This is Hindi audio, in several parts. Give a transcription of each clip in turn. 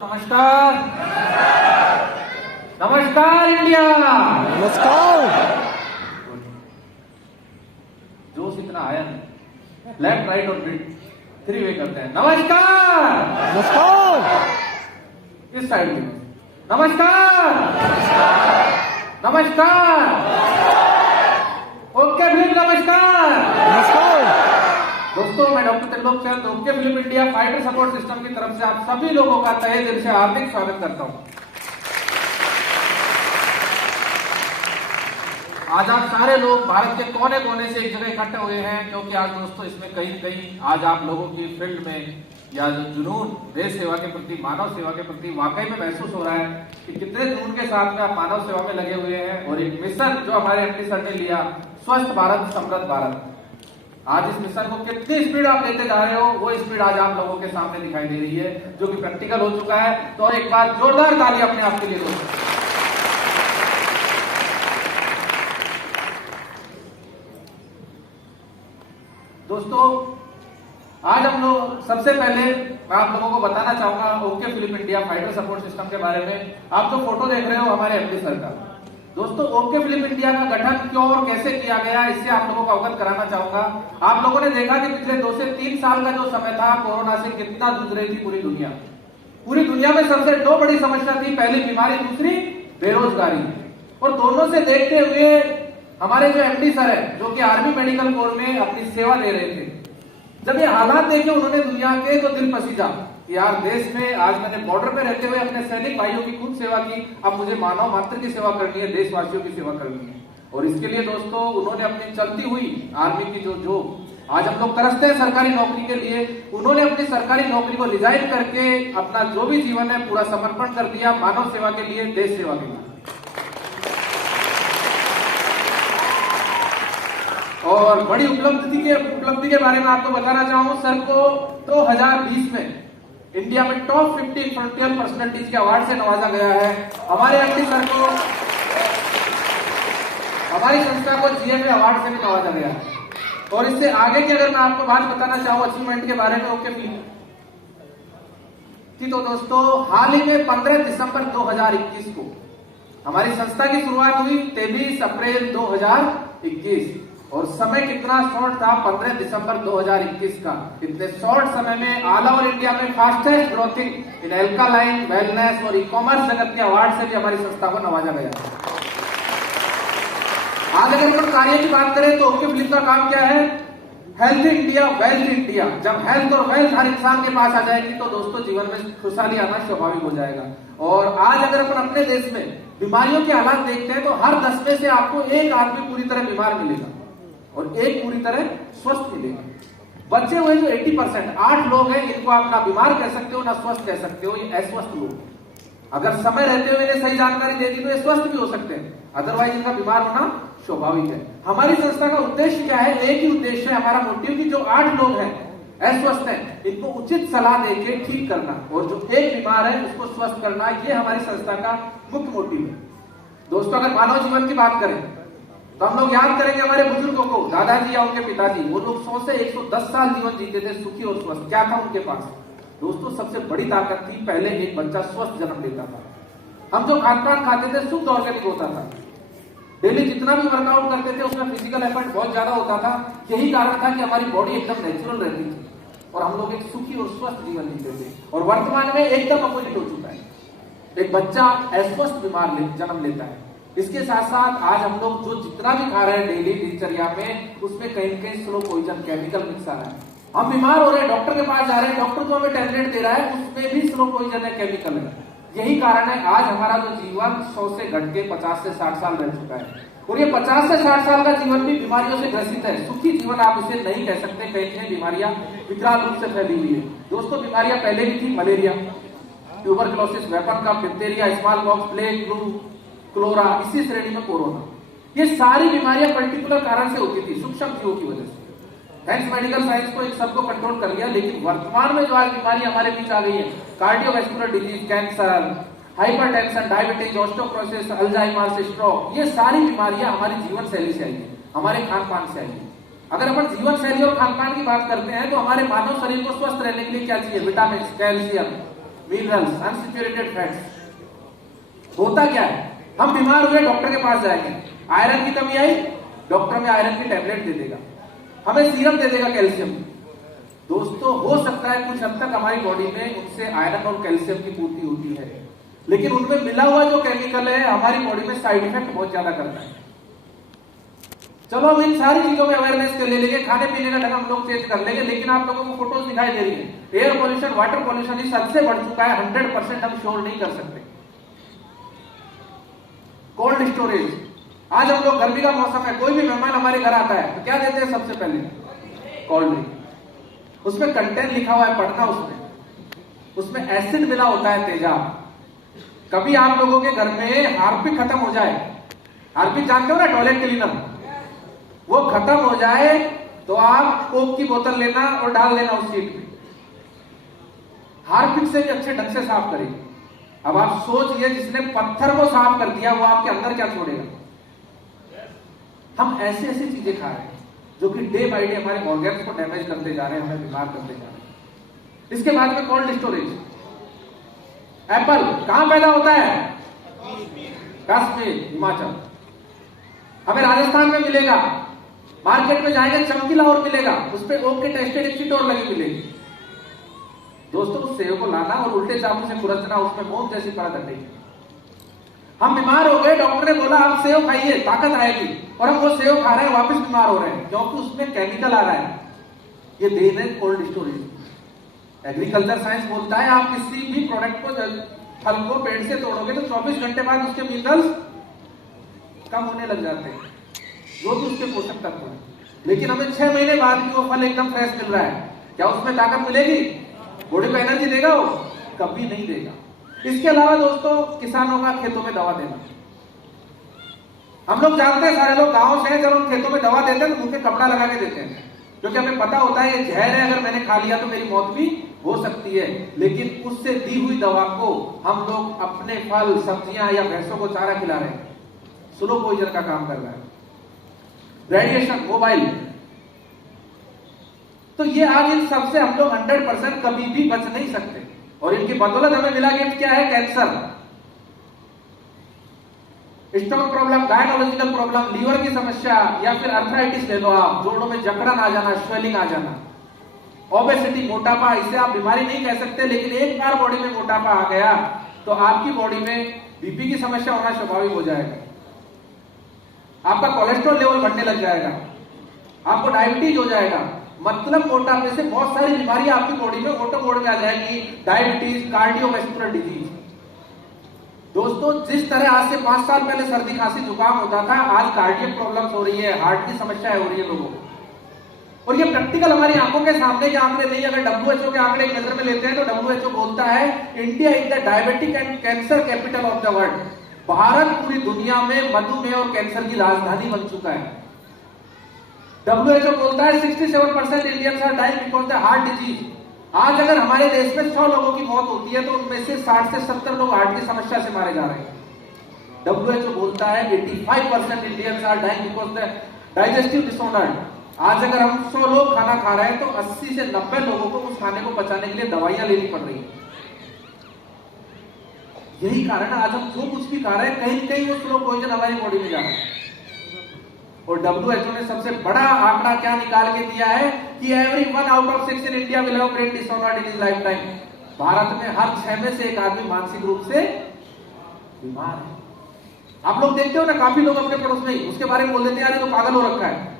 नमस्कार। नमस्कार इंडिया। नमस्कार। जोश इतना आया नहीं। लेफ्ट राइट और मिड 3 वे करते हैं। नमस्कार। नमस्कार। इस साइड में नमस्कार। नमस्कार। ओके फिल्म नमस्कार। नमस्कार। दोस्तों, मैं doctor Trilok Chand okay film India fighter support system की तरफ से आप सभी लोगों का तहे दिल से हार्दिक स्वागत करता हूं। आज आप सारे लोग भारत के कोने कोने से एक जगह इकट्ठे हुए हैं, क्योंकि आज दोस्तों इसमें कहीं न कहीं आज आप लोगों की फील्ड में या जो जुनून देश सेवा के प्रति, मानव सेवा के प्रति वाकई में महसूस हो रहा है कि कितने जुनून के साथ में आप मानव सेवा में लगे हुए हैं। और एक मिशन जो हमारे एमडी सर ने लिया, स्वस्थ भारत समृद्ध भारत, आज इस मिशन को कितनी स्पीड आप लेते जा रहे हो, वो स्पीड आज आप लोगों के सामने दिखाई दे रही है, जो कि प्रैक्टिकल हो चुका है। तो एक बार जोरदार ताली अपने आप के लिए दो। दोस्तों, आज हम लोग सबसे पहले मैं आप लोगों को बताना चाहूंगा okay film India fighter support system के बारे में। आप जो फोटो देख रहे हो हमारे एमडी सर का, दोस्तों ओके फिल्म इंडिया का गठन क्यों और कैसे किया गया, इससे आप लोगों को अवगत कराना चाहूंगा। आप लोगों ने देखा कि पिछले 2 से 3 साल का जो समय था, कोरोना से कितना जूझ रही थी पूरी दुनिया। पूरी दुनिया में सबसे 2 बड़ी समस्या थी, पहली बीमारी, दूसरी बेरोजगारी। और दोनों से देखते हुए हमारे जो एमडी सर है, जो कि आर्मी मेडिकल कोर में अपनी सेवा दे रहे थे, जब ये हालात देखे उन्होंने दुनिया के, तो दिल पसीजा कि यार देश में आज मैंने बॉर्डर पे रहते हुए अपने सैनिक भाइयों की खूब सेवा की, अब मुझे मानव मात्र की सेवा करनी है, देशवासियों की सेवा करनी है। और इसके लिए दोस्तों उन्होंने अपनी चलती हुई आर्मी की जो आज हम लोग तरसते हैं सरकारी नौकरी के लिए, उन्होंने अपनी सरकारी नौकरी को रिजाइन करके अपना जो भी जीवन है पूरा समर्पण कर दिया मानव सेवा के लिए, देश सेवा के लिए। और बड़ी उपलब्धि के बारे में आपको बताना चाहूंगा। सर को 2020 में इंडिया में टॉप 50 फ्रंटियर पर्सनैलिटीज के अवार्ड से नवाजा गया है। हमारे एमडी सर को हमारी संस्था को जीएमए अवार्ड से भी नवाजा गया है। और इससे आगे की अगर मैं आपको बात बताना चाहूँ अचीवमेंट के बारे में ओके फिल्म की, तो दोस्तों हाल ही में 15 दिसंबर 2021 को हमारी संस्था की शुरुआत हुई, 23 अप्रैल 2021। और समय कितना शॉर्ट था, 15 दिसंबर 2021 का। इतने शॉर्ट समय में ऑल ओवर इंडिया में फास्टेस्ट ग्रोथिंग इन एल्कालाइन, वेलनेस और ई-कॉमर्स जगत के अवार्ड से भी हमारी संस्था को नवाजा गया। आज अगर हम कार्य की बात करें तो ओके फिल्म का काम क्या है, हेल्थ इंडिया, वेल्थ इंडिया। जब हेल्थ और वेल्थ हर इंसान के पास आ जाएगी तो दोस्तों जीवन में खुशहाली आना स्वाभाविक हो जाएगा। और आज अगर अपन अपने देश में बीमारियों के हालात देखते हैं तो हर 10 में से आपको एक आदमी पूरी तरह बीमार मिलेगा और एक पूरी तरह स्वस्थ मिलेगा। बचे हुए जो 80%, 8 लोग हैं, इनको आप ना बीमार कह सकते हो ना स्वस्थ कह सकते हो, ये अस्वस्थ लोग। अगर समय रहते हुए इन्हें सही जानकारी दे दी तो ये स्वस्थ भी हो सकते हैं, अदरवाइज इनका बीमार होना स्वाभाविक है। हमारी संस्था का उद्देश्य क्या है, एक ही उद्देश्य है हमारा मोटिव, की जो 8 लोग हैं अस्वस्थ हैं इनको उचित सलाह देके ठीक करना, और जो एक बीमार है उसको स्वस्थ करना, ये हमारी संस्था का मुख्य मोटिव है। दोस्तों, अगर मानव जीवन की बात करें तो हम लोग याद करेंगे हमारे बुजुर्गों को, दादाजी या उनके पिताजी, वो लोग 100 से 110 साल जीवन जीते थे, सुखी और स्वस्थ। क्या था उनके पास दोस्तों, सबसे बड़ी ताकत थी, पहले एक बच्चा स्वस्थ जन्म लेता था। हम जो खान पान खाते थे शुद्ध ऑर्गेनिक होता था, डेली जितना भी वर्कआउट करते थे उसमें फिजिकल एफर्ट बहुत ज्यादा होता था। यही कारण था कि हमारी बॉडी एकदम नेचुरल रहती थी और हम लोग एक सुखी और स्वस्थ जीवन जीते थे। और वर्तमान में एकदम अपोजिट हो चुका है, एक बच्चा अस्वस्थ बीमार जन्म लेता है। इसके साथ साथ आज हम लोग जो जितना भी खा रहे हैं डेली दिनचर्या में, उसमें कहीं न कहीं स्लो पॉइजन केमिकल मिक्स आ रहा है। हम बीमार हो रहे हैं, डॉक्टर के पास जा रहे हैं, डॉक्टर जो हमें टैबलेट दे रहा है उसमें भी स्लो पॉइजन है, केमिकल है। यही कारण है आज हमारा जो जीवन 100 से घट के 50 से 60 साल रह चुका है। और ये 50 से 60 साल का जीवन भी बीमारियों से ग्रसित है। सुखी जीवन आप इसे नहीं कह सकते, कहीं बीमारियां विकराल रूप से फैली हुई है। दोस्तों, बीमारियां पहले भी थी, malaria, tuberculosis, whooping cough, diphtheria, smallpox, plague, flu, cholera, इसी श्रेणी में कोरोना। ये सारी बीमारियां पर्टिकुलर कारण से होती थी, सूक्ष्म जीवों की वजह से। थैंक्स मेडिकल साइंस को इन सबको कंट्रोल कर लिया, लेकिन वर्तमान में जो आज बीमारी हमारे बीच आ गई है, cardiovascular disease, cancer, hypertension, diabetes, osteoporosis, Alzheimer, stroke, ये सारी बीमारियां हमारी जीवन शैली से आई है, हमारे खान पान से आई है। अगर अपन जीवन शैली और खान पान की बात करते हैं तो हमारे मानव शरीर को स्वस्थ रहने के लिए क्या चाहिए, vitamin, calcium, minerals, unsaturated fats. होता क्या है, हम बीमार हुए डॉक्टर के पास जाएंगे, आयरन की कमी आई, डॉक्टर में आयरन की टैबलेट दे देगा, हमें सीरम दे देगा कैल्शियम। दोस्तों हो सकता है कुछ हद तक हमारी बॉडी में उनसे आयरन और कैल्शियम की पूर्ति होती है, लेकिन उनमें मिला हुआ जो केमिकल है हमारी बॉडी में साइड इफेक्ट बहुत ज्यादा करता है। चलो हम इन सारी चीजों में अवेयरनेस कर ले लेंगे, खाने पीने का ढंग हम लोग चेंज कर लेंगे, लेकिन आप लोगों को फोटोज दिखाई दे रही है, एयर पोल्यूशन, वाटर पोल्यूशन इस हद से बढ़ चुका है, 100% हम श्योर नहीं कर सकते। कोल्ड स्टोरेज, आज हम लोग गर्मी का मौसम है, कोई भी मेहमान हमारे घर आता है तो क्या देते हैं सबसे पहले, कोल्ड ड्रिंक। उसमें कंटेंट लिखा हुआ है, पढ़ना, उसमें एसिड मिला होता है, तेजाब। कभी आप लोगों के घर में हार्पिक खत्म हो जाए, हार्पिक जानते हो ना, टॉयलेट क्लीनर, वो खत्म हो जाए तो आप कोक की बोतल लेना और डाल लेना उस सीट में, हार्पिक से भी अच्छे ढंग से साफ करेगी। अब आप सोचिए, जिसने पत्थर को साफ कर दिया वो आपके अंदर क्या छोड़ेगा। हम ऐसी ऐसी चीजें खा रहे हैं जो कि डे बाय डे हमारे ऑर्गन्स को डैमेज करते जा रहे हैं, हमें बीमार करते जा रहे हैं। इसके बाद में कोल्ड स्टोरेज, एप्पल कहां पैदा होता है, कश्मीर, हिमाचल, हमें राजस्थान में मिलेगा, मार्केट में जाएंगे चमकीला और मिलेगा, उस पर ओक के टेस्टेड एक और लगी मिलेगी। दोस्तों उस सेव को लाना और उल्टे चाकू से खुरचना, उसमें मोम जैसी परत हटेगी। हम बीमार हो गए, डॉक्टर ने बोला आप सेव खाइए ताकत आएगी, और हम वो सेव खा रहे हैं, वापस बीमार हो रहे हैं, क्योंकि उसमें केमिकल आ रहा है। ये देन है कोल्ड स्टोरेज। एग्रीकल्चर साइंस बोलता है आप किसी भी प्रोडक्ट को, फल को पेड़ से तोड़ोगे तो 24 घंटे बाद उसके मिनरल्स कम होने लग जाते हैं, जो भी उसके पोषक तत्व है, लेकिन हमें 6 महीने बाद भी वो फल एकदम फ्रेश मिल रहा है। क्या उसमें ताकत मिलेगी, बॉडी को एनर्जी देगा वो, कभी नहीं देगा। इसके अलावा दोस्तों किसानों का खेतों में दवा देना, हम लोग जानते हैं, सारे लोग गांव से हैं, जब हम खेतों में दवा देते हैं तो मुंह पे कपड़ा लगा के देते हैं, क्योंकि हमें पता होता है ये जहर है, अगर मैंने खा लिया तो मेरी मौत भी हो सकती है। लेकिन उससे दी हुई दवा को हम लोग अपने फल, सब्जियां या भैंसों को चारा खिला रहे हैं, स्लो पॉइजन का काम कर रहा है। रेडिएशन, मोबाइल, तो ये आज इन सबसे हम लोग 100% कभी भी बच नहीं सकते, और इनकी बदौलत हमें मिला गिफ्ट क्या है, cancer, stomach problem, gynaecological problem, liver की समस्या, या फिर अर्थराइटिस ले लो आप, जोड़ों में जकड़न आ जाना, स्वेलिंग आ जाना, ओबेसिटी, मोटापा। इसे आप बीमारी नहीं कह सकते, लेकिन एक बार बॉडी में मोटापा आ गया तो आपकी बॉडी में बीपी की समस्या होना स्वाभाविक हो जाएगा, आपका कोलेस्ट्रॉल लेवल बढ़ने लग जाएगा, आपको डायबिटीज हो जाएगा। मतलब मोटापे से बहुत सारी बीमारियां आपकी बॉडी में ऑटो मोड में आ जाएगी, डायबिटीज, कार्डियोवैस्कुलर डिजीज। दोस्तों जिस तरह आज से 5 साल पहले सर्दी खांसी जुकाम होता था, आज कार्डियक प्रॉब्लम्स हो रही है, हार्ट की समस्याएं हो रही है लोगों को, और ये प्रैक्टिकल हमारी आंखों के सामने के आंकड़े नहीं। अगर WHO के आंकड़े नजर में लेते हैं तो WHO बोलता है India is the diabetic and cancer capital of the world. Bharat पूरी दुनिया में मधुमेह और कैंसर की राजधानी बन चुका है। WHO बोलता है 67% Indians are dying because the heart disease. आज अगर हमारे देश में 100 लोगों की मौत होती है तो उनमें से 60 से 70 लोग हार्ट की समस्या से मारे जा रहे हैं। WHO बोलता है 85% Indians are dying because the digestive disorder. आज अगर हम 100 लोग खाना खा रहे हैं तो 80 से 90 लोगों को उस खाने को पचाने के लिए दवाइयां लेनी पड़ रही है। यही कारण है आज हम जो कुछ भी खा रहे हैं कहीं कहीं वो स्लो पॉइजन हमारी बॉडी में जा रहा है। और WHO ने सबसे बड़ा आंकड़ा क्या निकाल के दिया है कि every 1 out of 6 in India will have brain disorder in his life time. Bharat में हर 6 में से एक आदमी मानसिक रूप से बीमार है। आप लोग देखते हो ना, काफी लोग अपने पड़ोस में उसके बारे में बोल देते हैं यार ये तो पागल हो रखा है।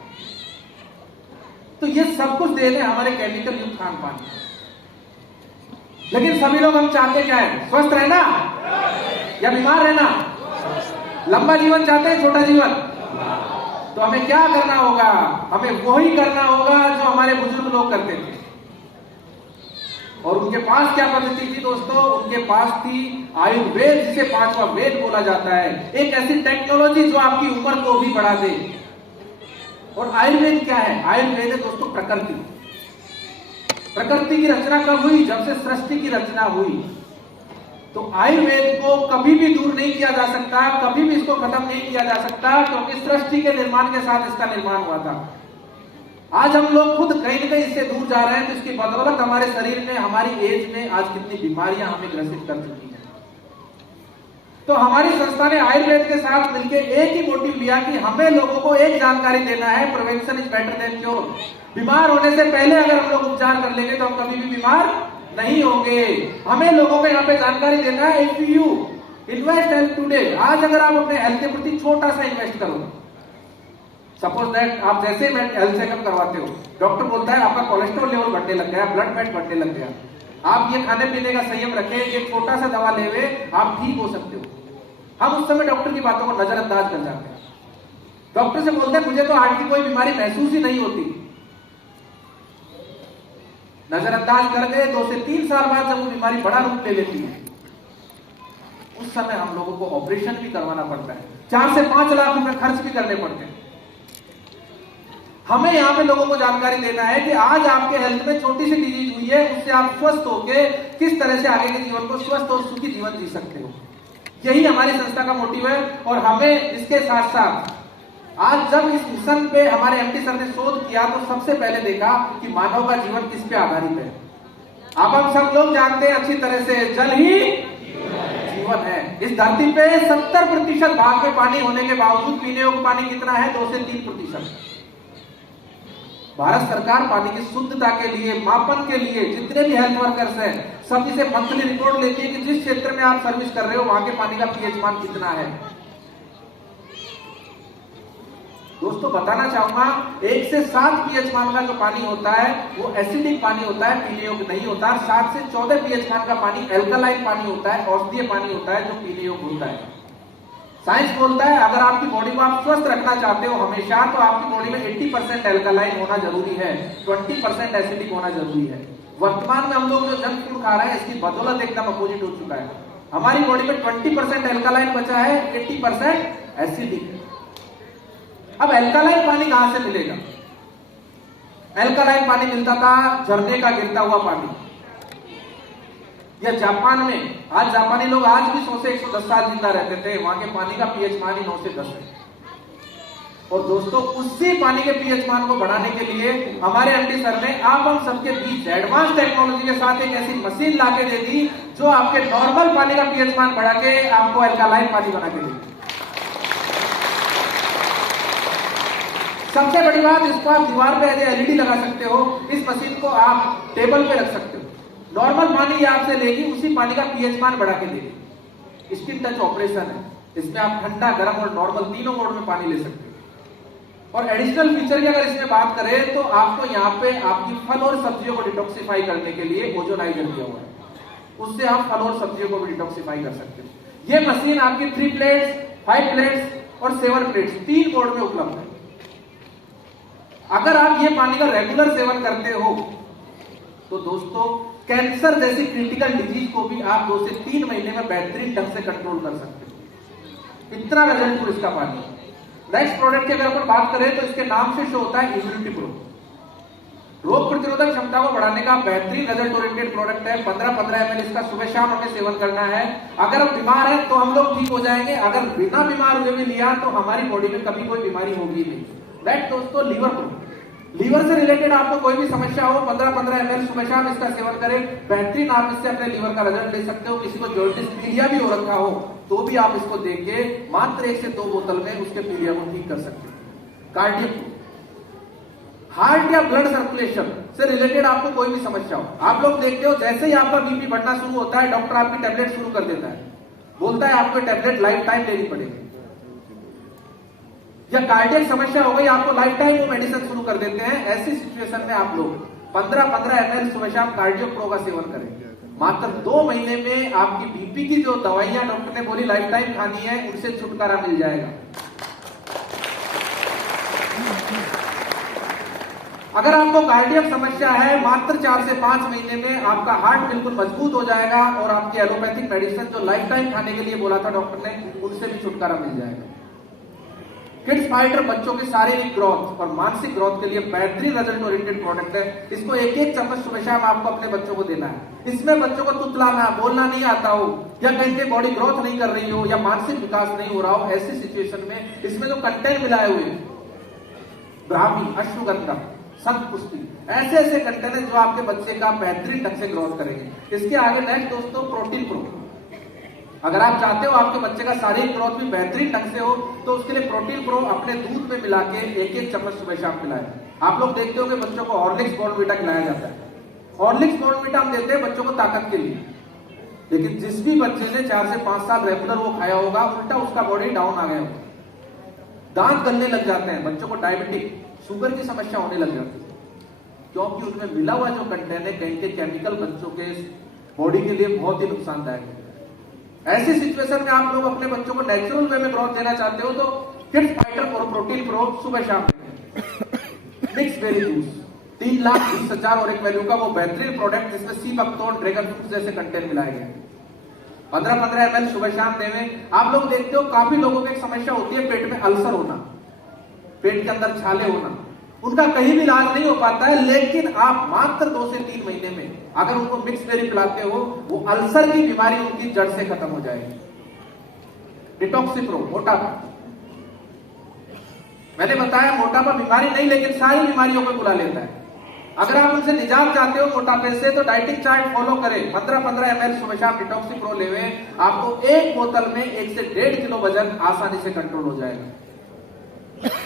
तो ये सब कुछ दे रहे हमारे केमिकल युक्त खान पान। लेकिन सभी लोग हम चाहते क्या है, स्वस्थ रहना या बीमार रहना? लंबा जीवन चाहते हैं, छोटा जीवन? तो हमें क्या करना होगा? हमें वही करना होगा जो हमारे बुजुर्ग लोग करते थे। और उनके पास क्या पद्धति थी दोस्तों? उनके पास थी आयुर्वेद, जिसे 5वां वेद बोला जाता है। एक ऐसी टेक्नोलॉजी जो आपकी उम्र को भी बढ़ा दे। और आयुर्वेद क्या है? आयुर्वेद है दोस्तों प्रकृति। प्रकृति की रचना कब हुई? जब से सृष्टि की रचना हुई। तो आयुर्वेद को कभी भी दूर नहीं किया जा सकता, कभी भी इसको खत्म नहीं किया जा सकता, क्योंकि सृष्टि के निर्माण के साथ इसका निर्माण हुआ था। आज हम लोग खुद कहीं न कहीं इससे दूर जा रहे हैं, तो इसकी बदौलत हमारे शरीर में, हमारी एज में आज कितनी बीमारियां हमें ग्रसित कर चुकी हैं। तो हमारी संस्था ने आयुर्वेद के साथ मिलकर एक ही मोटिव लिया कि हमें लोगों को एक जानकारी देना है, prevention is better than cure. बीमार होने से पहले अगर हम लोग उपचार कर लेंगे तो हम कभी भी बीमार नहीं होंगे। हमें लोगों को यहाँ पे जानकारी देना है, if you invest health today, आज अगर आप अपने हेल्थ के प्रति छोटा सा इन्वेस्ट करो, सपोज दैट आप जैसे हेल्थ चेकअप करवाते हो, डॉक्टर बोलता है आपका कोलेस्ट्रॉल लेवल बढ़ने लग गया, ब्लड फैट बढ़ने लग गया, आप ये खाने पीने का संयम रखें, एक छोटा सा दवा लेवे, आप ठीक हो सकते हो। हम उस समय डॉक्टर की बातों को नजरअंदाज कर जाते हैं। डॉक्टर से बोलते हैं मुझे तो हार्ट की कोई बीमारी महसूस ही नहीं होती, नजरअंदाज कर गए। 2 से 3 साल बाद जब वो बीमारी बड़ा रूप ले लेती है, उस समय हम लोगों को ऑपरेशन भी करवाना पड़ता है, 4 से 5 लाख रुपए खर्च भी करने पड़ते हैं। हमें यहाँ पे लोगों को जानकारी देना है कि आज आपके हेल्थ में छोटी सी डिजीज हुई है, उससे आप स्वस्थ होके किस तरह से आगे के जीवन को स्वस्थ और सुखी जीवन जी सकते हो। यही हमारी संस्था का मोटिव है। और हमें इसके साथ साथ आज जब इस मिशन पे हमारे एमडी सर ने शोध किया, तो सबसे पहले देखा कि मानव का जीवन किस पे आधारित है। अब हम सब लोग जानते हैं अच्छी तरह से, जल ही जीवन है। इस धरती पे 70% भाग में पानी होने के बावजूद पीने योग्य पानी कितना है? 2 से 3%। भारत सरकार पानी की शुद्धता के लिए, मापन के लिए जितने भी हेल्थ वर्कर्स हैं, सभी से मंथली रिपोर्ट लेती है कि जिस क्षेत्र में आप सर्विस कर रहे हो वहां के पानी का पीएच मान कितना है। दोस्तों बताना चाहूंगा, 1 से 7 पीएच मान का जो पानी होता है वो एसिडिक पानी होता है, पीने योग्य नहीं होता। 7 से 14 पीएच मान का पानी एल्कलाइन पानी होता है, औषधीय पानी होता है, जो पीने योग्य होता है। साइंस बोलता है अगर आपकी बॉडी को आप स्वस्थ रखना चाहते हो हमेशा, तो आपकी बॉडी में 80% एल्कलाइन होना जरूरी है, 20% एसिडिक होना जरूरी है। वर्तमान में हम लोग जो जंक फूड खा रहे हैं, इसकी बदौलत एकदम अपोजिट हो चुका है। हमारी बॉडी में 20% एल्कलाइन बचा है, 80% एसिडिक। अब एल्कलाइन पानी कहां से मिलेगा? एल्कलाइन पानी मिलता था झरने का गिरता हुआ पानी, या जापान में, आज जापानी लोग आज भी 100 से 110 साल जिंदा रहते थे, वहां के पानी का पीएच मान ही 9 से 10 है। और दोस्तों उसी पानी के पीएच मान को बढ़ाने के लिए हमारे एमडी सर ने आप हम सबके बीच एडवांस टेक्नोलॉजी के साथ एक ऐसी मशीन लाके दे दी जो आपके नॉर्मल पानी का पीएच मान बढ़ा के आपको एल्कलाइन पानी बना के देगी। सबसे बड़ी बात, इसको आप दीवार पे एलईडी लगा सकते हो, इस मशीन को आप टेबल पे रख सकते हो। नॉर्मल पानी आपसे लेगी, उसी पानी का पीएच मान बढ़ा के देगी। स्किन टच ऑपरेशन है, इसमें आप ठंडा, गर्म और नॉर्मल तीनों मोड में पानी ले सकते हो। और एडिशनल फीचर की अगर इसमें बात करें तो आपको यहाँ पे आपकी फल और सब्जियों को डिटॉक्सिफाई करने के लिए ओजोनाइजर दिया हुआ है, उससे आप फल और सब्जियों को भी डिटॉक्सिफाई कर सकते हो। ये मशीन आपकी 3 प्लेट्स, 5 प्लेट्स और 7 प्लेट्स 3 मोड में उपलब्ध है। अगर आप ये पानी का रेगुलर सेवन करते हो तो दोस्तों कैंसर जैसी क्रिटिकल डिजीज को भी आप 2 से 3 महीने में बेहतरीन ढंग से कंट्रोल कर सकते हो। इतना रिजल्ट इसका पानी। नेक्स्ट प्रोडक्ट की अगर अपन बात करें तो इसके नाम से शो होता है इम्यूनिटी प्रो, रोग प्रतिरोधक क्षमता को बढ़ाने का बेहतरीन रिजल्ट ओरिएंटेड प्रोडक्ट है। 15-15 ml इसका सुबह शाम हमें सेवन करना है। अगर हम बीमार है तो हम लोग ठीक हो जाएंगे, अगर बिना बीमार हुए भी लिया तो हमारी बॉडी में कभी कोई बीमारी होगी नहीं। नेक्स्ट दोस्तों लीवर प्रो, लीवर से रिलेटेड आपको कोई भी समस्या हो, 15-15 ml सुबह शाम इसका सेवन करें, बेहतरीन आप इससे अपने लीवर का रिजल्ट ले सकते हो। किसी को जॉन्डिस पीलिया भी हो रखा हो तो भी आप इसको देख के मात्र 1 से 2 बोतल में उसके पीलिया को ठीक कर सकते हो। कार्डियक, हार्ट या ब्लड सर्कुलेशन से रिलेटेड आपको कोई भी समस्या हो, आप लोग देखते हो जैसे ही आपका बीपी बढ़ना शुरू होता है डॉक्टर आपकी टैबलेट शुरू कर देता है, बोलता है आपको टैबलेट लाइफ टाइम लेनी पड़ेगी। या कार्डियक समस्या हो गई, आपको लाइफ टाइम वो मेडिसिन शुरू कर देते हैं। ऐसी सिचुएशन में आप लोग 15-15 ml सुबह शाम कार्डियो प्रो का सेवन करें। मात्र 2 महीने में आपकी बीपी की जो दवाइयां डॉक्टर ने बोली लाइफ टाइम खानी है, उनसे छुटकारा मिल जाएगा। अगर आपको कार्डियक समस्या है, मात्र 4 से 5 महीने में आपका हार्ट बिल्कुल मजबूत हो जाएगा और आपकी एलोपैथिक मेडिसिन जो लाइफ टाइम खाने के लिए बोला था डॉक्टर ने, उनसे भी छुटकारा मिल जाएगा। किड्स फाइटर, बच्चों की शारीरिक ग्रोथ और मानसिक ग्रोथ के लिए बेहतरीन रिजल्ट ओरिएंटेड प्रोडक्ट है। इसको 1-1 चम्मच सुबह शाम आपको अपने बच्चों को देना है। इसमें बच्चों को तुतलाना, बोलना नहीं आता हो, या कहीं से बॉडी ग्रोथ नहीं कर रही हो, या मानसिक विकास नहीं हो रहा हो, ऐसी सिचुएशन में इसमें जो कंटेंट मिलाए हुए ब्राह्मी, अश्वगंधा, संत पुष्टि, ऐसे ऐसे कंटेंट हैं जो आपके बच्चे का बेहतरीन ढंग से ग्रोथ करेंगे। इसके आगे नेक्स्ट दोस्तों प्रोटीन प्रो। अगर आप चाहते हो आपके बच्चे का शारीरिक ग्रोथ भी बेहतरीन ढंग से हो तो उसके लिए प्रोटीन प्रो अपने दूध में मिला के एक एक चम्मच सुबह शाम पिलाएं। आप लोग देखते हो कि बच्चों को हॉर्लिक्स बॉर्नवीटा खिलाया जाता है। हॉर्लिक्स बॉर्नवीटा हम देते हैं बच्चों को ताकत के लिए, लेकिन जिस भी बच्चे ने 4 से 5 साल रेगुलर वो खाया होगा उल्टा उसका बॉडी डाउन आ गया होगा, दांत गलने लग जाते हैं, बच्चों को डायबिटिक शुगर की समस्या होने लग जाती है, क्योंकि उसमें मिला हुआ जो कंटेंट है कहीं के केमिकल बच्चों के बॉडी के लिए बहुत ही नुकसानदायक है। ऐसी सिचुएशन में आप लोग अपने बच्चों को नेचुरल वे में ग्रोथ देना चाहते हो तो किड्स फाइटर और प्रोटीन प्रो सुबह शाम मिक्स बेरी जूस 3,20,000 और एक वैल्यू का वो बेहतरीन प्रोडक्ट जिसमें सी बकथोर्न, ड्रैगन फ्रूट जैसे कंटेंट मिलाए गए। 15-15 ml सुबह शाम देवें। आप लोग देखते हो काफी लोगों की एक समस्या होती है पेट में अल्सर होना, पेट के अंदर छाले होना, उनका कहीं भी इलाज नहीं हो पाता है, लेकिन आप मात्र 2 से 3 महीने में अगर उनको मिक्स बेरी पिलाते हो वो अल्सर की बीमारी उनकी जड़ से खत्म हो जाएगी। डिटॉक्सिप्रो मोटापा, मैंने बताया मोटापा बीमारी नहीं लेकिन सारी बीमारियों को बुला लेता है। अगर आप उनसे निजात चाहते हो मोटापे से तो डाइटिंग चार्ट फॉलो करें। 15-15 ml सुबह शाम डिटॉक्सिप्रो लेवें, आपको एक बोतल में 1 से 1.5 किलो वजन आसानी से कंट्रोल हो जाएगा।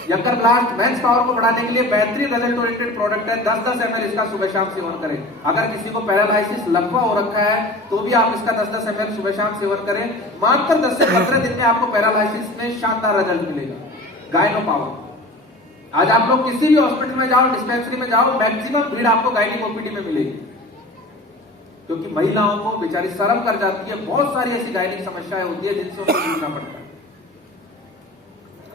यंगर ब्लास्ट मेंस पावर को बढ़ाने के लिए बेहतरीन रिजल्ट ओरिएंटेड प्रोडक्ट है। 10-10 ml इसका सुबह शाम सेवन करें। अगर किसी को पैरालाइसिस लकवा हो रखा है तो भी आप इसका 10-10 ml सुबह शाम सेवन करें। मात्र 10 से 15 दिन में आपको पैरालाइसिस में शानदार रिजल्ट मिलेगा। गायनो पावर, आज आप लोग किसी भी हॉस्पिटल में जाओ, डिस्पेंसरी में जाओ, मैक्सिमम भीड़ आपको गायनिक ओपीडी में मिलेगी, क्योंकि महिलाओं को बेचारी शर्म कर जाती है, बहुत सारी ऐसी गायनिक समस्याएं होती है जिनसे उनको जूझना पड़ता है।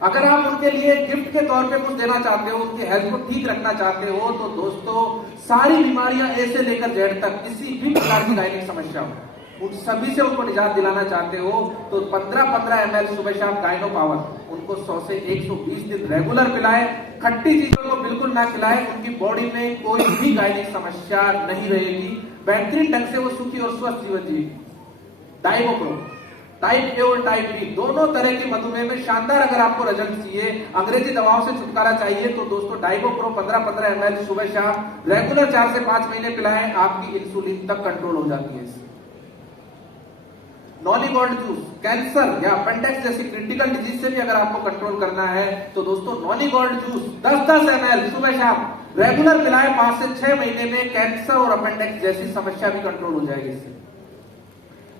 अगर आप उनके लिए गिफ्ट के तौर पे कुछ देना चाहते हो, उनकी हेल्थ को ठीक रखना चाहते हो तो दोस्तों सारी बीमारियां ए से लेकर जेड तक किसी भी प्रकार की गायनिक समस्या हो उन सभी से उनको निजात दिलाना चाहते हो तो 15-15 ml सुबह शाम गायनो पावर उनको 100 से 120 दिन रेगुलर पिलाएं। खट्टी चीजों को बिल्कुल ना खिलाएं, उनकी बॉडी में कोई भी गायनिक समस्या नहीं रहेगी, बेहतरीन ढंग से वो सुखी और स्वस्थ जीवन जिएगी। डाइबोप्रो टाइप ए और टाइप बी दोनों तरह की मधुमेह में शानदार अगर आपको रिजल्ट चाहिए, अंग्रेजी दवाओं से छुटकारा चाहिए तो दोस्तों डाइबोप्रो 15-15 ml सुबह शाम रेगुलर 4 से 5 महीने पिलाएं, आपकी इंसुलिन तक कंट्रोल हो जाती है। नॉनीगोल्ड जूस कैंसर या अपेंडिक्स जैसी क्रिटिकल डिजीज से भी अगर आपको कंट्रोल करना है तो दोस्तों नॉनीगोल्ड जूस 10-10 ml सुबह शाम रेगुलर पिलाएं। 5 से 6 महीने में कैंसर और अपेंडिक्स जैसी समस्या भी कंट्रोल हो जाएगी इससे।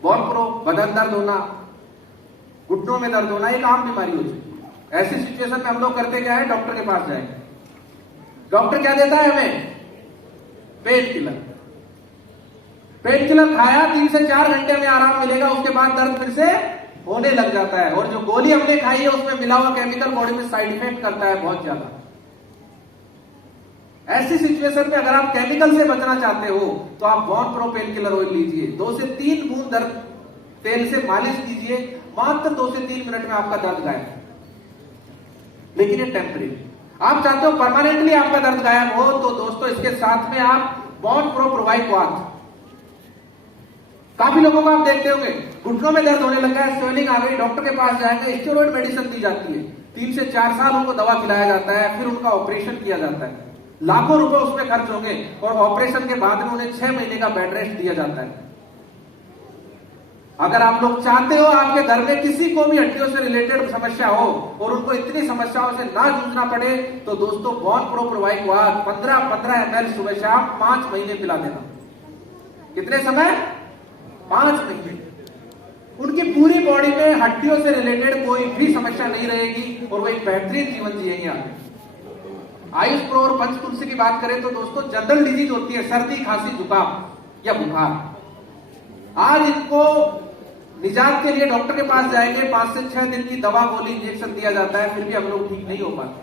बोन प्रो बदन दर्द होना, घुटनों में दर्द होना एक आम बीमारी हो चुकी है। ऐसी सिचुएशन में हम लोग करते क्या है, डॉक्टर के पास जाएंगे, डॉक्टर क्या देता है हमें, पेन किलर। पेन किलर खाया 3 से 4 घंटे में आराम मिलेगा, उसके बाद दर्द फिर से होने लग जाता है और जो गोली हमने खाई है उसमें मिला हुआ केमिकल बॉडी में साइड इफेक्ट करता है बहुत ज्यादा। ऐसी सिचुएशन में अगर आप केमिकल से बचना चाहते हो तो आप बॉन प्रो पेन किलर ऑयल लीजिए, 2 से 3 बूंद दर्द तेल से मालिश कीजिए, मात्र 2 से 3 मिनट में आपका दर्द गायब। लेकिन ये टेम्परेरी, आप चाहते हो परमानेंटली आपका दर्द गायब हो तो दोस्तों इसके साथ में आप बॉन प्रो प्रोवाइड वाथ। काफी लोगों को आप देखते होंगे घुटनों में दर्द होने लगा है, स्वेलिंग आ गई, डॉक्टर के पास जाएंगे, स्टेरॉइड मेडिसिन दी जाती है, 3 से 4 साल उनको दवा खिलाया जाता है, फिर उनका ऑपरेशन किया जाता है, लाखों रुपए उसमें खर्च होंगे और ऑपरेशन के बाद में उन्हें 6 महीने का बेड रेस्ट दिया जाता है। अगर आप लोग चाहते हो आपके घर में किसी को भी हड्डियों से रिलेटेड समस्या हो और उनको इतनी समस्याओं से ना जूझना पड़े तो दोस्तों बॉन प्रो प्रोवाइड वाथ 15-15 ml सुबह शाम 5 महीने पिला देना। कितने समय, 5 महीने। उनकी पूरी बॉडी में हड्डियों से रिलेटेड कोई भी समस्या नहीं रहेगी और वो एक बेहतरीन जीवन जिएंगे आगे। आयुष प्रो और पंच तुलसी की बात करें तो दोस्तों जनरल डिजीज होती है सर्दी, खांसी, जुकाम या बुखार, आज इनको निजात के लिए डॉक्टर के पास जाएंगे, 5 से 6 दिन की दवा गोली इंजेक्शन दिया जाता है, फिर भी हम लोग ठीक नहीं हो पाते।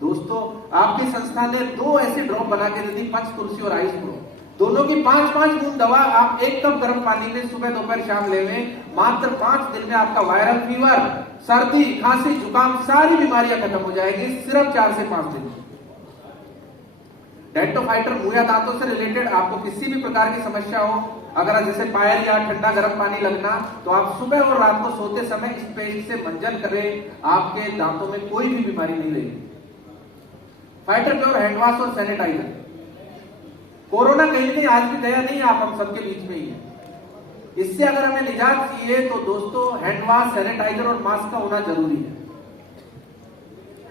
दोस्तों आपकी संस्था ने 2 ऐसे ड्रॉप बना के दे दी, पंच तुलसी और आयुष प्रो, दोनों की 5-5 बूंद दवा आप 1 कप गर्म पानी में सुबह दोपहर शाम लेवें, मात्र 5 दिन में आपका वायरल फीवर, सर्दी, खांसी, जुकाम सारी बीमारियां खत्म हो जाएगी सिर्फ 4 से 5 दिन। डेंटो फाइटर मुंह या दांतों से रिलेटेड आपको किसी भी प्रकार की समस्या हो, अगर जैसे पायल या ठंडा गर्म पानी लगना, तो आप सुबह और रात को सोते समय इस पेस्ट से मंजन करें, आपके दांतों में कोई भी बीमारी नहीं रहेगी। फाइटर प्योर हैंड वॉश और सैनिटाइजर। कोरोना कहीं नहीं आज भी गया नहीं, आप हम सबके बीच में ही है। इससे अगर हमें निजात चाहिए तो दोस्तों हैंड वॉश, सैनिटाइजर और मास्क का होना जरूरी है।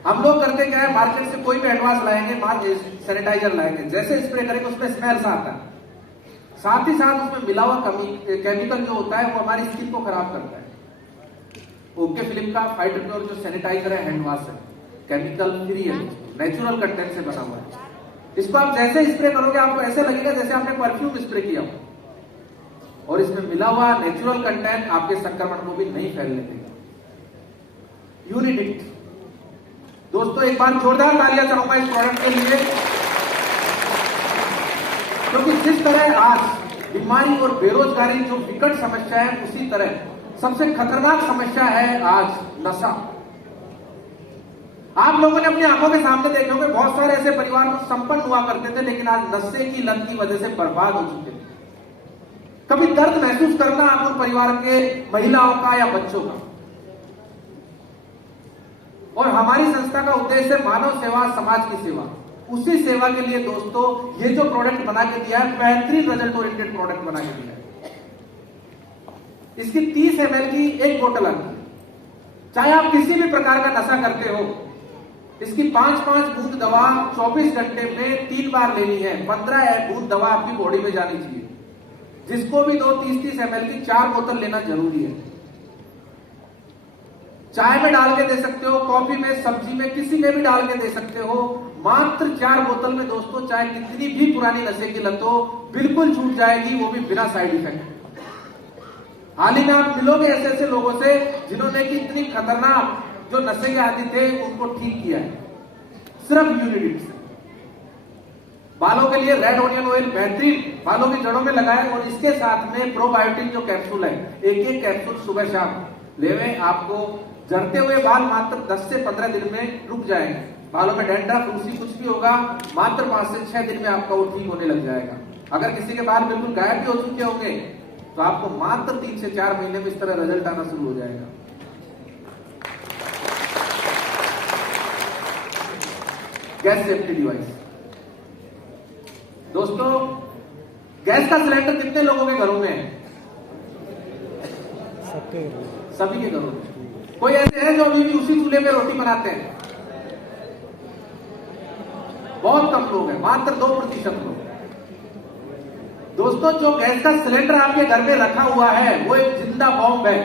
हम लोग करते क्या है, मार्केट से कोई भी हैंड वॉश लाएंगे, सैनिटाइजर लाएंगे, जैसे स्प्रे करेंगे उसमें स्मेल सा आता है, साथ ही साथ उसमें मिला हुआ केमिकल जो होता है वो हमारी स्किन को खराब करता है। ओके फिलिप का फाइटर प्योर जो सैनिटाइजर है, हैंड वॉश है, केमिकल फ्री है, नेचुरल कंटेंट से बना हुआ है। इसको आप जैसे स्प्रे करोगे आपको ऐसे लगेगा जैसे आपने परफ्यूम स्प्रे किया हो, और इसमें मिला हुआ नेचुरल कंटेंट आपके संक्रमण को भी नहीं फैलने देगा। यूनिडिक्ट दोस्तों, एक बार जोरदार तालियां चाहूंगा इस प्रोडक्ट के लिए, क्योंकि जिस तरह आज बीमारी और बेरोजगारी जो विकट समस्या है, उसी तरह सबसे खतरनाक समस्या है आज नशा। आप लोगों ने अपनी आंखों के सामने देखे होंगे बहुत सारे ऐसे परिवार को संपन्न हुआ करते थे, लेकिन आज नशे की लत की वजह से बर्बाद हो चुके थे। कभी दर्द महसूस करना आप उन परिवार के महिलाओं का या बच्चों का। और हमारी संस्था का उद्देश्य है मानव सेवा, समाज की सेवा। उसी सेवा के लिए दोस्तों ये जो प्रोडक्ट बना के दिया है, बेहतरीन रिजल्ट ओरिएंटेड प्रोडक्ट बना के दिया है। इसकी 30 ml की एक बोतल आती है। चाहे आप किसी भी प्रकार का नशा करते हो, इसकी 5-5 बूंद दवा 24 घंटे में 3 बार लेनी है। 15 बूंद दवा आपकी बॉडी में जानी चाहिए। जिसको भी दो 30-30 ml की 4 बोतल लेना जरूरी है। चाय में डाल के दे सकते हो, कॉफी में, सब्जी में, किसी में भी डाल के दे सकते हो। मात्र 4 बोतल में दोस्तों चाहे कितनी भी पुरानी नशे की लत हो बिल्कुल छूट जाएगी, वो भी बिना साइड इफेक्ट। हाल ही में आप मिलोगे ऐसे ऐसे लोगों से जिन्होंने कि इतनी खतरनाक जो नशे के आदि थे उनको ठीक किया है सिर्फ यूनिडिक्ट से। बालों के लिए रेड ऑनियन ऑयल बेहतरीन, बालों की जड़ों में लगाए, और इसके साथ में प्रोबायोटिक जो कैप्सूल है, एक कैप्सूल सुबह शाम लेवे, आपको झड़ते हुए बाल मात्र 10 से 15 दिन में रुक जाएंगे। बालों में डैंड्रफ, रूसी कुछ भी होगा, मात्र 5 से 6 दिन में आपका वो ठीक होने लग जाएगा। अगर किसी के बाल बिल्कुल गायब भी हो चुके होंगे तो आपको मात्र 3 से 4 महीने में इस तरह रिजल्ट आना शुरू हो जाएगा। गैस सेफ्टी डिवाइस दोस्तों, गैस का सिलेंडर कितने लोगों के घरों में है? सभी के घरों में। कोई ऐसे हैं जो अभी भी उसी चूल्हे पे रोटी बनाते हैं? बहुत कम लोग हैं, मात्र 2% लोग। दोस्तों जो गैस का सिलेंडर आपके घर में रखा हुआ है वो एक जिंदा बॉम्ब है।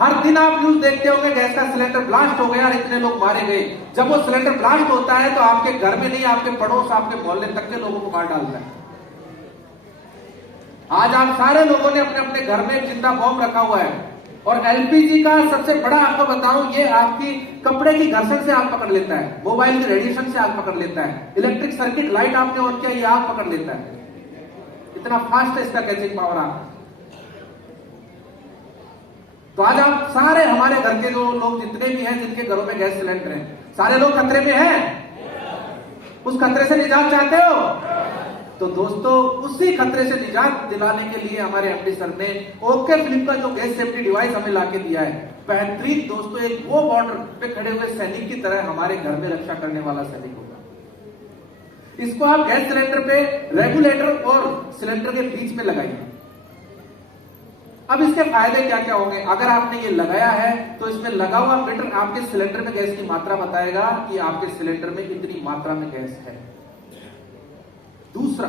हर दिन आप न्यूज देखते होंगे गैस का सिलेंडर ब्लास्ट हो गया और इतने लोग मारे गए। जब वो सिलेंडर ब्लास्ट होता है तो आपके घर में नहीं, आपके पड़ोस, आपके मोहल्ले तक के लोगों को मार डालता है। आज आप सारे लोगों ने अपने अपने घर में एक जिंदा बॉम्ब रखा हुआ है। और एलपीजी का सबसे बड़ा आपको बताऊं, ये आपकी कपड़े की घर्षण से आग पकड़ लेता है, मोबाइल के रेडिएशन से आग पकड़ लेता है, इलेक्ट्रिक सर्किट लाइट आपने ऑन किया, ये आग पकड़ लेता है। इतना फास्ट है इसका कैचिंग पावर। आप तो आज आप सारे हमारे घर के जो लोग जितने भी हैं जिनके घरों में गैस सिलेंडर हैं, सारे लोग खतरे में हैं। उस खतरे से निजात चाहते हो तो दोस्तों उसी खतरे से निजात दिलाने के लिए हमारे एमडी सर ने ओके फिलिप का जो गैस सेफ्टी डिवाइस हमें लाके दिया है, बेहतरीन दोस्तों, एक वो बॉर्डर पे खड़े हुए सैनिक की तरह हमारे घर में रक्षा करने वाला सैनिक होगा। इसको आप गैस सिलेंडर पे रेगुलेटर और सिलेंडर के बीच में लगाइए। अब इसके फायदे क्या क्या होंगे? अगर आपने ये लगाया है तो इसमें लगा हुआ मीटर आपके सिलेंडर में गैस की मात्रा बताएगा कि आपके सिलेंडर में कितनी मात्रा में गैस है। दूसरा,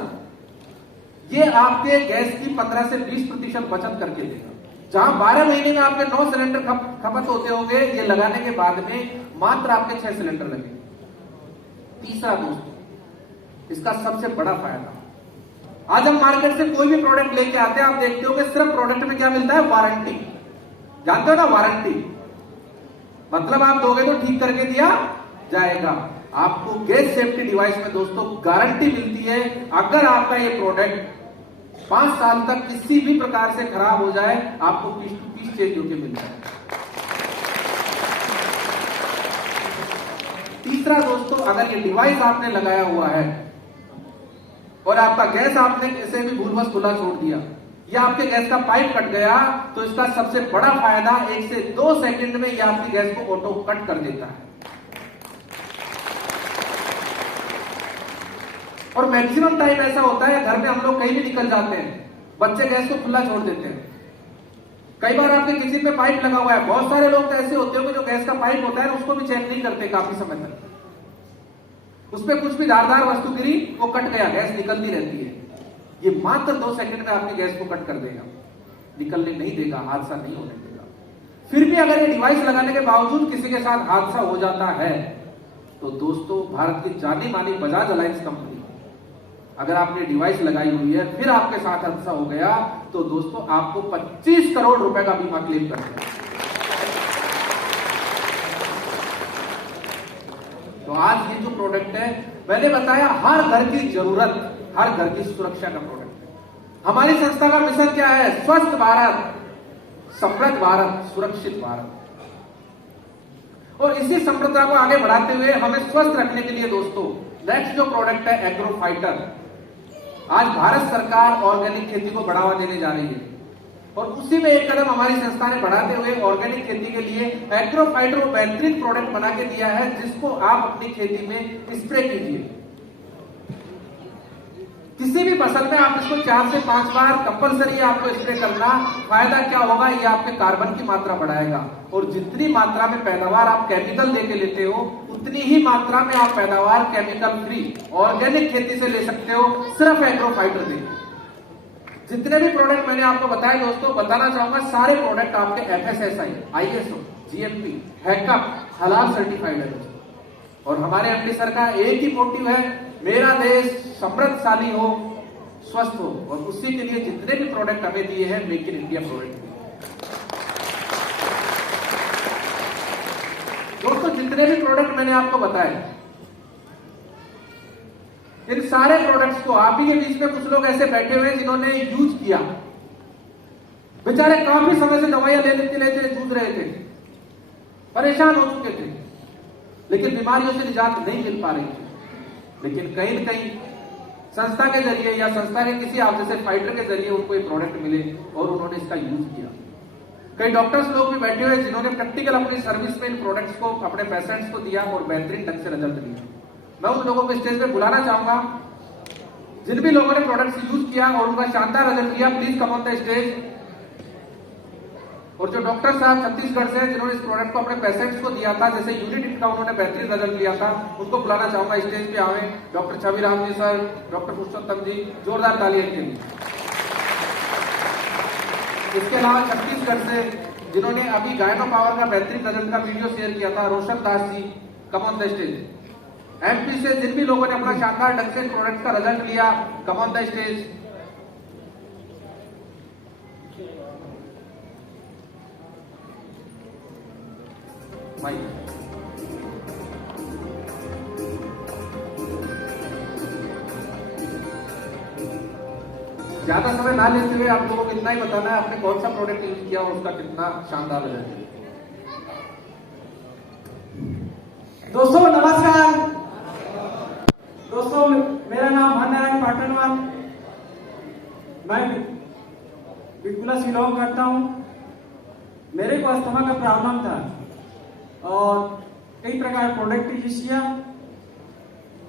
ये आपके गैस की 15 से 20% बचत करके देगा। जहां 12 महीने में आपके 9 सिलेंडर खपत होते होंगे, ये लगाने के बाद में मात्र आपके 6 सिलेंडर लगेंगे। तीसरा दोस्तों, इसका सबसे बड़ा फायदा, आज हम मार्केट से कोई भी प्रोडक्ट लेके आते हैं, आप देखते हो कि सिर्फ प्रोडक्ट में क्या मिलता है? वारंटी। जानते हो ना वारंटी मतलब आप दोगे तो ठीक करके दिया जाएगा। आपको गैस सेफ्टी डिवाइस में दोस्तों गारंटी मिलती है। अगर आपका ये प्रोडक्ट 5 साल तक किसी भी प्रकार से खराब हो जाए, आपको पीस टू पीस चेंज होकर मिलता है। तीसरा दोस्तों, अगर ये डिवाइस आपने लगाया हुआ है और आपका गैस आपने कैसे भी भूलवश खुला छोड़ दिया या आपके गैस का पाइप कट गया, तो इसका सबसे बड़ा फायदा 1 से 2 सेकंड में ये आपकी गैस को ऑटो कट कर देता है। और मैक्सिमम टाइम ऐसा होता है घर में हम लोग कहीं भी निकल जाते हैं, बच्चे गैस को खुला छोड़ देते हैं। कई बार आपके किसी पे पाइप लगा हुआ है, बहुत सारे लोग तो ऐसे होते हैं जो गैस का पाइप होता है उसको भी चेक नहीं करते काफी समय तक, उसपे कुछ भी धारदार वस्तु गिरी, वो कट गया, गैस निकलती रहती है। ये मात्र 2 सेकंड में आपकी गैस को कट कर देगा, निकलने नहीं देगा, हादसा नहीं होने देगा। फिर भी अगर ये डिवाइस लगाने के बावजूद किसी के साथ हादसा हो जाता है तो दोस्तों, भारत की जानी मानी बजाज अलायंस कंपनी, अगर आपने डिवाइस लगाई हुई है फिर आपके साथ हादसा हो गया तो दोस्तों आपको 25 करोड़ रुपए का बीमा क्लेम कर देगा। तो आज ये जो प्रोडक्ट है, मैंने बताया हर घर की जरूरत, हर घर की सुरक्षा का प्रोडक्ट है। हमारी संस्था का मिशन क्या है? स्वस्थ भारत, समृद्ध भारत, सुरक्षित भारत। और इसी समृद्धता को आगे बढ़ाते हुए हमें स्वस्थ रखने के लिए दोस्तों, नेक्स्ट जो प्रोडक्ट है एग्रो फाइटर। आज भारत सरकार ऑर्गेनिक खेती को बढ़ावा देने जा रही है और उसी में एक कदम हमारी संस्था ने बढ़ाते हुए ऑर्गेनिक खेती के लिए एग्रो फाइटर बेहतरीन प्रोडक्ट बना के दिया है, जिसको आप अपनी खेती में स्प्रे कीजिए। किसी भी फसल में आप इसको 4 से 5 बार कंपलसरी आपको स्प्रे करना। फायदा क्या होगा? ये आपके कार्बन की मात्रा बढ़ाएगा और जितनी मात्रा में पैदावार आप केमिकल देके लेते हो उतनी ही मात्रा में आप पैदावार केमिकल फ्री ऑर्गेनिक खेती से ले सकते हो, सिर्फ एग्रो फाइटर दे। जितने भी प्रोडक्ट मैंने आपको बताए दोस्तों, बताना चाहूंगा सारे प्रोडक्ट आपके FSSAI, ISO, GMP, हैकअप, हलाल सर्टिफाइड है। और हमारे एमडी सर का एक ही मोटिव है, मेरा देश समृद्धशाली हो, स्वस्थ हो, और उसी के लिए जितने भी प्रोडक्ट हमें दिए हैं मेक इन इंडिया प्रोडक्ट। दोस्तों, जितने भी प्रोडक्ट मैंने आपको बताए, इन सारे प्रोडक्ट्स को आप ही के बीच में कुछ लोग ऐसे बैठे हुए जिन्होंने यूज किया, बेचारे काफी समय से दवाइयां लेते जूझ रहे थे, परेशान हो चुके थे, लेकिन बीमारियों से निजात नहीं मिल पा रही थी। लेकिन कहीं न कहीं संस्था के जरिए या संस्था के किसी आप जैसे फाइटर के जरिए उनको ये प्रोडक्ट मिले और उन्होंने इसका यूज किया। कई डॉक्टर्स लोग भी बैठे हुए जिन्होंने प्रैक्टिकल अपनी सर्विस में इन प्रोडक्ट्स को अपने पेशेंट्स को दिया और बेहतरीन ढंग से रिजल्ट दिया। मैं उन लोगों को स्टेज पे बुलाना चाहूंगा जिन भी लोगों ने प्रोडक्ट्स यूज किया और उनका शानदार रिजल्ट लिया, please come on the stage. और जो डॉक्टर साहब छत्तीसगढ़ से जिन्होंने इस प्रोडक्ट को अपने पेशेंट्स को दिया था, जैसे यूनिट का उन्होंने बेहतरीन रिजल्ट लिया था, उनको बुलाना चाहूंगा स्टेज पे आवे। डॉक्टर छविराम जी सर, डॉक्टर पुरुषोत्तम जी, जोरदार तालियां के लिए। इसके अलावा छत्तीसगढ़ से जिन्होंने अभी गायनो पावर का बेहतरीन रिजल्ट का वीडियो शेयर किया था, Roshan Das ji, come on the stage. MP से जिन भी लोगों ने अपना शानदार ढंग से प्रोडक्ट का रिजल्ट लिया, कम ऑन द स्टेज। ज्यादा समय ना लेते हुए आप लोगों को इतना ही बताना है आपने कौन सा प्रोडक्ट यूज किया और उसका कितना शानदार रिजल्ट है। दोस्तों नमस्कार। दोस्तों मेरा नाम हरनारायण पाटनवाल, मैं बिल्कुल शिलोंग करता हूँ। मेरे को अस्थमा का प्रॉब्लम था और कई प्रकार प्रोडक्ट यूज किया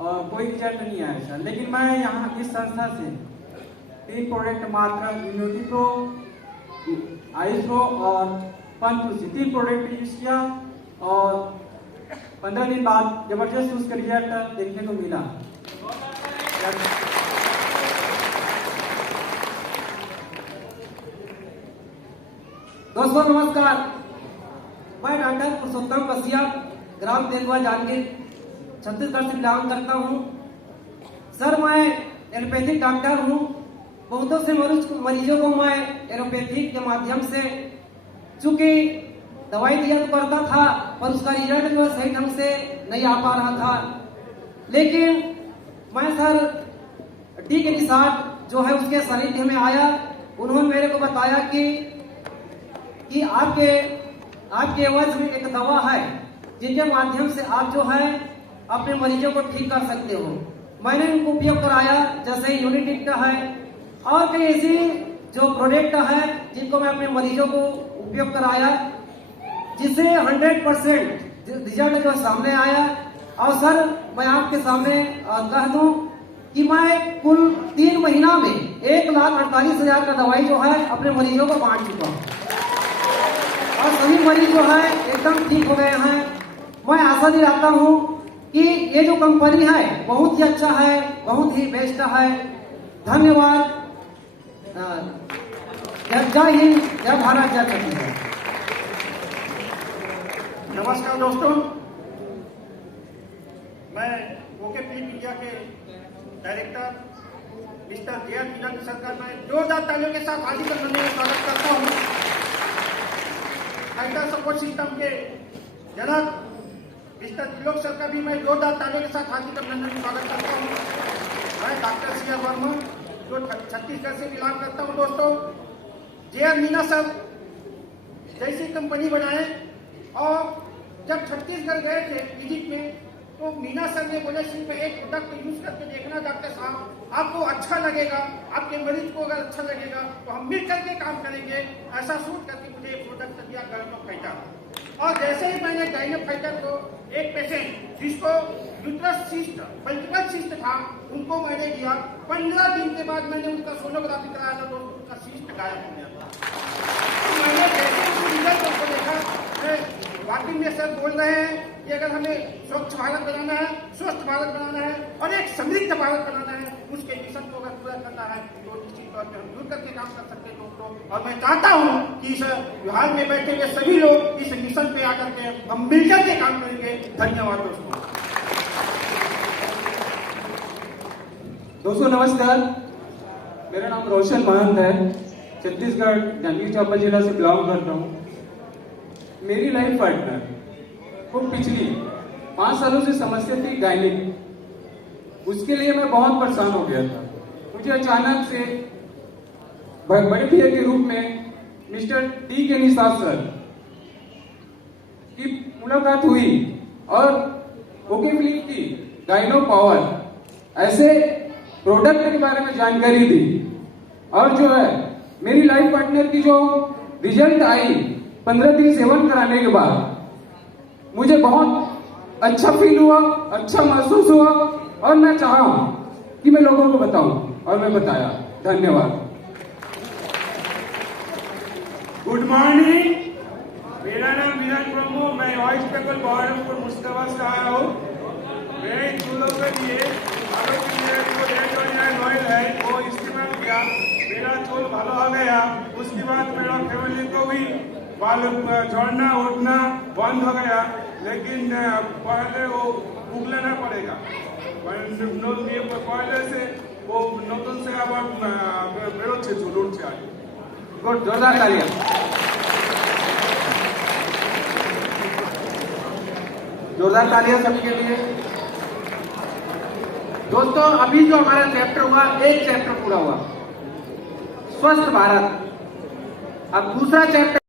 और कोई रिजल्ट नहीं आया सर। लेकिन मैं यहाँ इस संस्था से 3 प्रोडक्ट मात्र इम्यूनिटी प्रो, आइसो और पंचुसी 3 प्रोडक्ट यूज किया और 15 दिन बाद जबरदस्त उसका रिजल्ट देखने को मिला। दोस्तों नमस्कार, मैं डॉक्टर पुरुषोत्तम बसिया, ग्राम तेलुआ जांजगीर, छत्तीसगढ़ से बिलोंग करता हूँ। सर मैं एलोपैथिक डॉक्टर हूँ। बहुतों से मरीजों को मैं एलोपैथिक के माध्यम से, चूंकि दवाई दिया तो करता था पर उसका रिजल्ट जो सही ढंग से नहीं आ पा रहा था। लेकिन मैं सर डी के निषाद जो है उसके सानिध्य में आया। उन्होंने मेरे को बताया कि आपके एवज में एक दवा है जिनके माध्यम से आप जो है अपने मरीजों को ठीक कर सकते हो। मैंने उनको उपयोग कराया, जैसे यूनिटिक का है और कई ऐसी जो प्रोडक्ट है जिनको मैं अपने मरीजों को उपयोग कराया, जिससे 100% रिजल्ट जो सामने आया। और सर मैं आपके सामने कह दूं कि मैं कुल 3 महीना में 1,48,000 का दवाई जो है अपने मरीजों को बांट चुका हूँ और सभी मरीज जो है एकदम ठीक हो गए हैं। मैं आशा दिलाता हूँ कि ये जो कंपनी है बहुत ही अच्छा है, बहुत ही बेस्ट है। धन्यवाद। जय हिंद, जय भारत, जय छत्तीसगढ़। नमस्कार दोस्तों, मैं ओके फिल्म इंडिया के director mister J are Meena sir का मैं जोरदार तालियों के साथ हार्दिक अभिनंदन स्वागत करता हूँ। फाइटर सपोर्ट सिस्टम के जनक मिस्टर त्रिलोक सर का भी मैं जोरदार तालियों के साथ हार्दिक अभिनंदन स्वागत करता हूँ। मैं डॉक्टर सी आर वर्मा जो छत्तीसगढ़ से बिलोंग करता हूँ। दोस्तों, जे आर मीना सर जैसी कंपनी बनाए और जब छत्तीसगढ़ गए थे विजिट में तो मीना सर ने बोले सिर्फ एक प्रोडक्ट यूज करके देखना डॉक्टर साहब, आपको अच्छा लगेगा, आपके मरीज को अगर अच्छा लगेगा तो हम मिल करके काम करेंगे। ऐसा सोच करके मुझे एक प्रोडक्ट दिया गायनोफाइटर। और जैसे ही मैंने गायनोफाइटर को एक पेशेंट जिसको यूट्रस सिस्ट मल्टीपल सिस्ट था उनको मैंने दिया, 15 दिन के बाद मैंने उनका सोनोग्राफी कराया था, दोस्तों उनका सिस्ट गायब हो गया था। मैंने जैसे रिजल्ट को देखा, वाकई में सर बोल रहे हैं कि अगर हमें स्वच्छ भारत बनाना है, स्वस्थ भारत बनाना है और एक समृद्ध भारत बनाना है, उसके मिशन को अगर पूरा करना है तो निश्चित तौर पर हम जुड़ करके काम कर सकते हैं दोस्तों। और मैं चाहता हूँ कि इस विभाग में बैठे हुए सभी लोग इस मिशन पे आकर के हम मिलकर के काम करेंगे। धन्यवाद दोस्तों। दोस्तों नमस्कार, मेरा नाम रोशन महंत है, छत्तीसगढ़ जांजगीर चांपा जिला से बिलोंग करता हूँ। मेरी लाइफ पार्टनर को पिछली 5 सालों से समस्या थी गायनिक। उसके लिए मैं बहुत परेशान हो गया था। मुझे अचानक से बड़े भैया के रूप में मिस्टर टी के निसार सर की मुलाकात हुई और ओके फिल्म की गायनो पावर ऐसे प्रोडक्ट के बारे में जानकारी दी। और जो है मेरी लाइफ पार्टनर की जो रिजल्ट आई 15 दिन सेवन कराने के बाद मुझे बहुत अच्छा फील हुआ, अच्छा महसूस हुआ और मैं चाहा कि मैं लोगों को बताऊं और मैं बताया। धन्यवाद। गुड मॉर्निंग, मेरा नाम विराट ब्रह्मो, मैं वेस्ट बंगाल बहरमपुर मुर्शिदाबाद से आया हूँ। मैं इन चूल्हों के लिए ऑयल है वो इस्तेमाल किया, मेरा चूल भलो हो गया। उसके बाद मेरा फैमिली को भी बाल झड़ना उठना बंद हो गया, लेकिन पहले वो उगलना पड़ेगा। पहले से वो नतून से আবার বেরোচ্ছে চুল উঠছে আর गुड, जोरदार तालियां। जोरदार तालियां सभी के लिए। दोस्तों, अभी जो हमारा चैप्टर हुआ, एक चैप्टर पूरा हुआ, स्वस्थ भारत। अब दूसरा चैप्टर